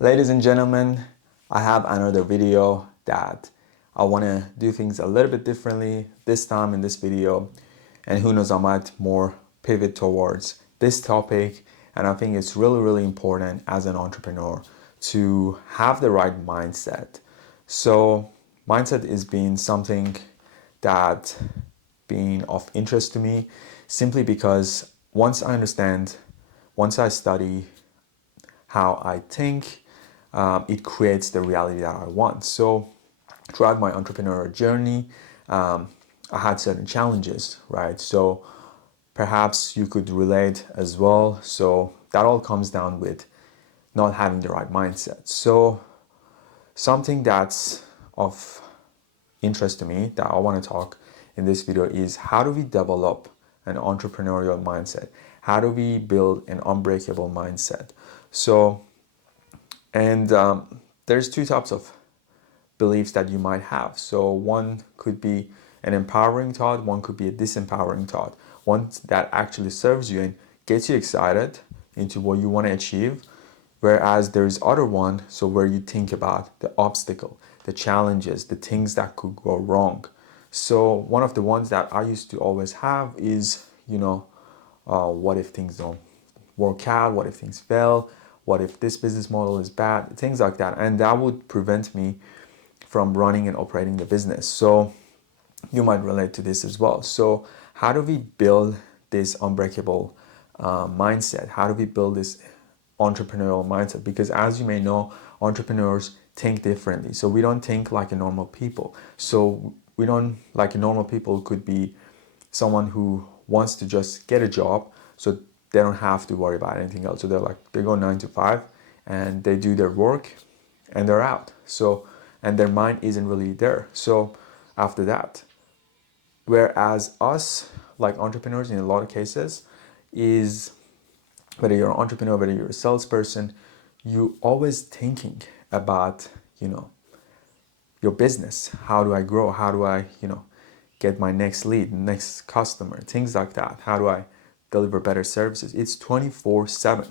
Ladies and gentlemen, I have another video that I want to do things a little bit differently this time in this video, and who knows, I might more pivot towards this topic. And I think it's really important as an entrepreneur to have the right mindset. So mindset is being something that being of interest to me, simply because once I study how I think, it creates the reality that I want. So throughout my entrepreneurial journey, I had certain challenges, right? So perhaps you could relate as well. So that all comes down with not having the right mindset. So something that's of interest to me that I want to talk in this video is, how do we develop an entrepreneurial mindset? How do we build an unbreakable mindset? So, and there's two types of beliefs that you might have. So one could be an empowering thought, one could be a disempowering thought. One that actually serves you and gets you excited into what you want to achieve. Whereas there's other one, so where you think about the obstacle, the challenges, the things that could go wrong. So one of the ones that I used to always have is, what if things don't work out? What if things fail? What if this business model is bad? Things like that. And that would prevent me from running and operating the business. So you might relate to this as well. So how do we build this unbreakable mindset? How do we build this entrepreneurial mindset? Because as you may know, entrepreneurs think differently. So we don't think like a normal people. So we don't, like a normal people could be someone who wants to just get a job, so they don't have to worry about anything else. So they go 9 to 5 and they do their work and they're out. So, and their mind isn't really there. So after that, whereas us, like entrepreneurs in a lot of cases, is whether you're an entrepreneur, whether you're a salesperson, you always thinking about, your business. How do I grow? How do I, get my next lead, next customer, things like that. How do I deliver better services? It's 24/7.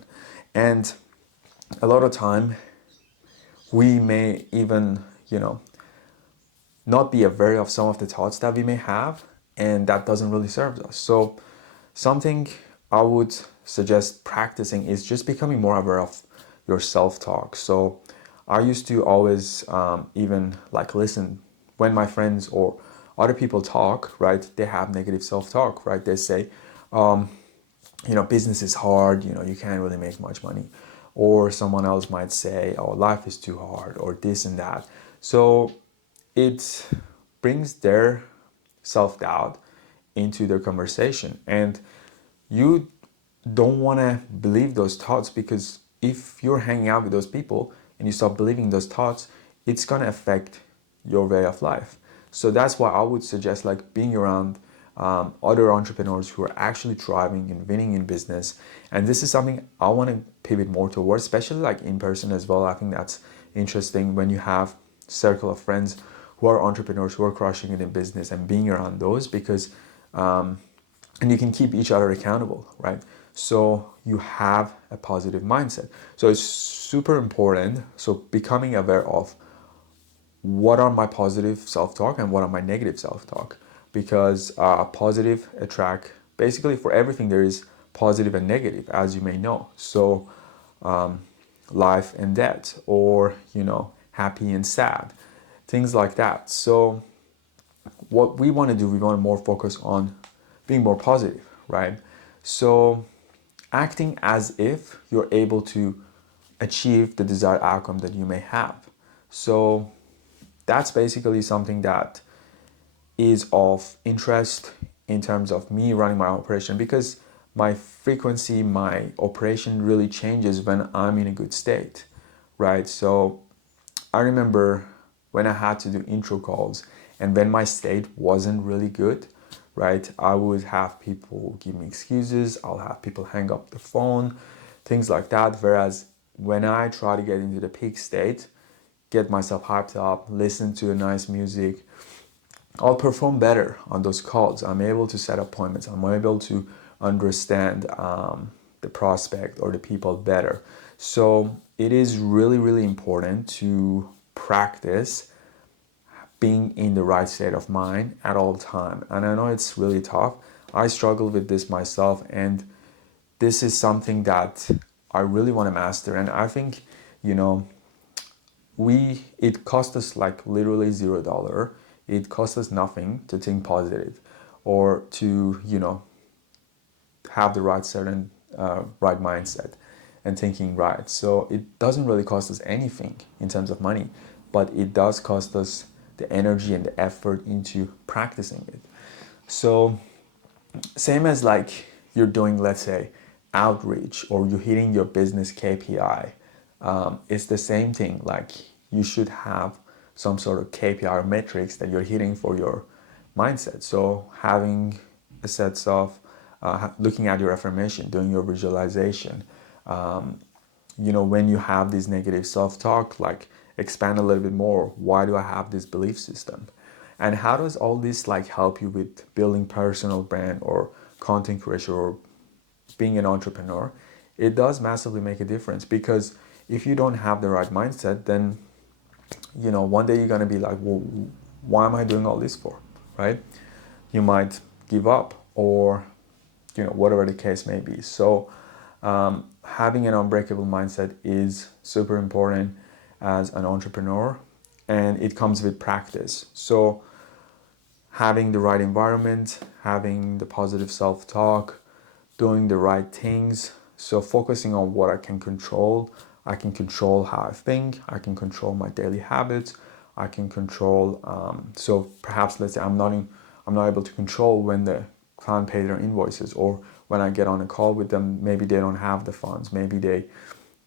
And a lot of time we may even, not be aware of some of the thoughts that we may have, and that doesn't really serve us. So something I would suggest practicing is just becoming more aware of your self-talk. So I used to always even like listen when my friends or other people talk, right? They have negative self-talk, right? They say, business is hard, you can't really make much money. Or someone else might say, oh, life is too hard, or this and that. So it brings their self-doubt into their conversation. And you don't want to believe those thoughts, because if you're hanging out with those people and you start believing those thoughts, it's going to affect your way of life. So that's why I would suggest like being around other entrepreneurs who are actually thriving and winning in business. And this is something I want to pivot more towards, especially like in person as well. I think that's interesting when you have a circle of friends who are entrepreneurs, who are crushing it in business, and being around those, because and you can keep each other accountable, right? So you have a positive mindset. So it's super important. So becoming aware of what are my positive self-talk and what are my negative self-talk, because positive attract, basically for everything there is positive and negative, as you may know. So life and death, or happy and sad, things like that. So what we want to do, we want to more focus on being more positive, right? So acting as if you're able to achieve the desired outcome that you may have. So that's basically something that is of interest in terms of me running my operation, because my frequency, my operation really changes when I'm in a good state, right? So I remember when I had to do intro calls and when my state wasn't really good, right? I would have people give me excuses. I'll have people hang up the phone, things like that. Whereas when I try to get into the peak state, get myself hyped up, listen to a nice music, I'll perform better on those calls. I'm able to set appointments. I'm able to understand the prospect or the people better. So it is really, really important to practice being in the right state of mind at all time. And I know it's really tough. I struggle with this myself, and this is something that I really want to master. And I think, you know, it cost us like literally $0. It cost us nothing to think positive or to, you know, have the right certain right mindset and thinking right. So it doesn't really cost us anything in terms of money, but it does cost us the energy and the effort into practicing it. So same as like you're doing, let's say, outreach, or you're hitting your business KPI. It's the same thing. Like you should have some sort of KPI or metrics that you're hitting for your mindset. So having a set of looking at your affirmation, doing your visualization. You know, when you have this negative self-talk, like expand a little bit more. Why do I have this belief system? And how does all this like help you with building personal brand or content creation or being an entrepreneur? It does massively make a difference, because if you don't have the right mindset, then, you know, one day you're going to be like, well, why am I doing all this for, right? You might give up, or, you know, whatever the case may be. So having an unbreakable mindset is super important as an entrepreneur, and it comes with practice. So having the right environment, having the positive self-talk, doing the right things. So focusing on what I can control. I can control how I think. I can control my daily habits. I can control. So perhaps let's say I'm not able to control when the client pays their invoices, or when I get on a call with them, maybe they don't have the funds. Maybe they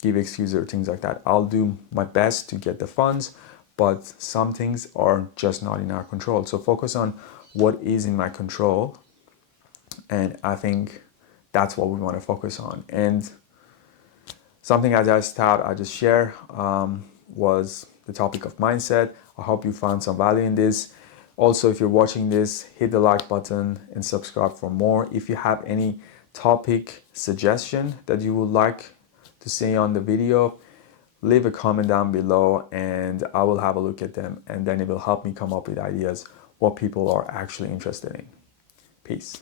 give excuses or things like that. I'll do my best to get the funds, but some things are just not in our control. So focus on what is in my control, and I think that's what we want to focus on. And something I just share was the topic of mindset. I hope you found some value in this. Also, if you're watching this, hit the like button and subscribe for more. If you have any topic suggestion that you would like to see on the video, leave a comment down below and I will have a look at them, and then it will help me come up with ideas what people are actually interested in. Peace.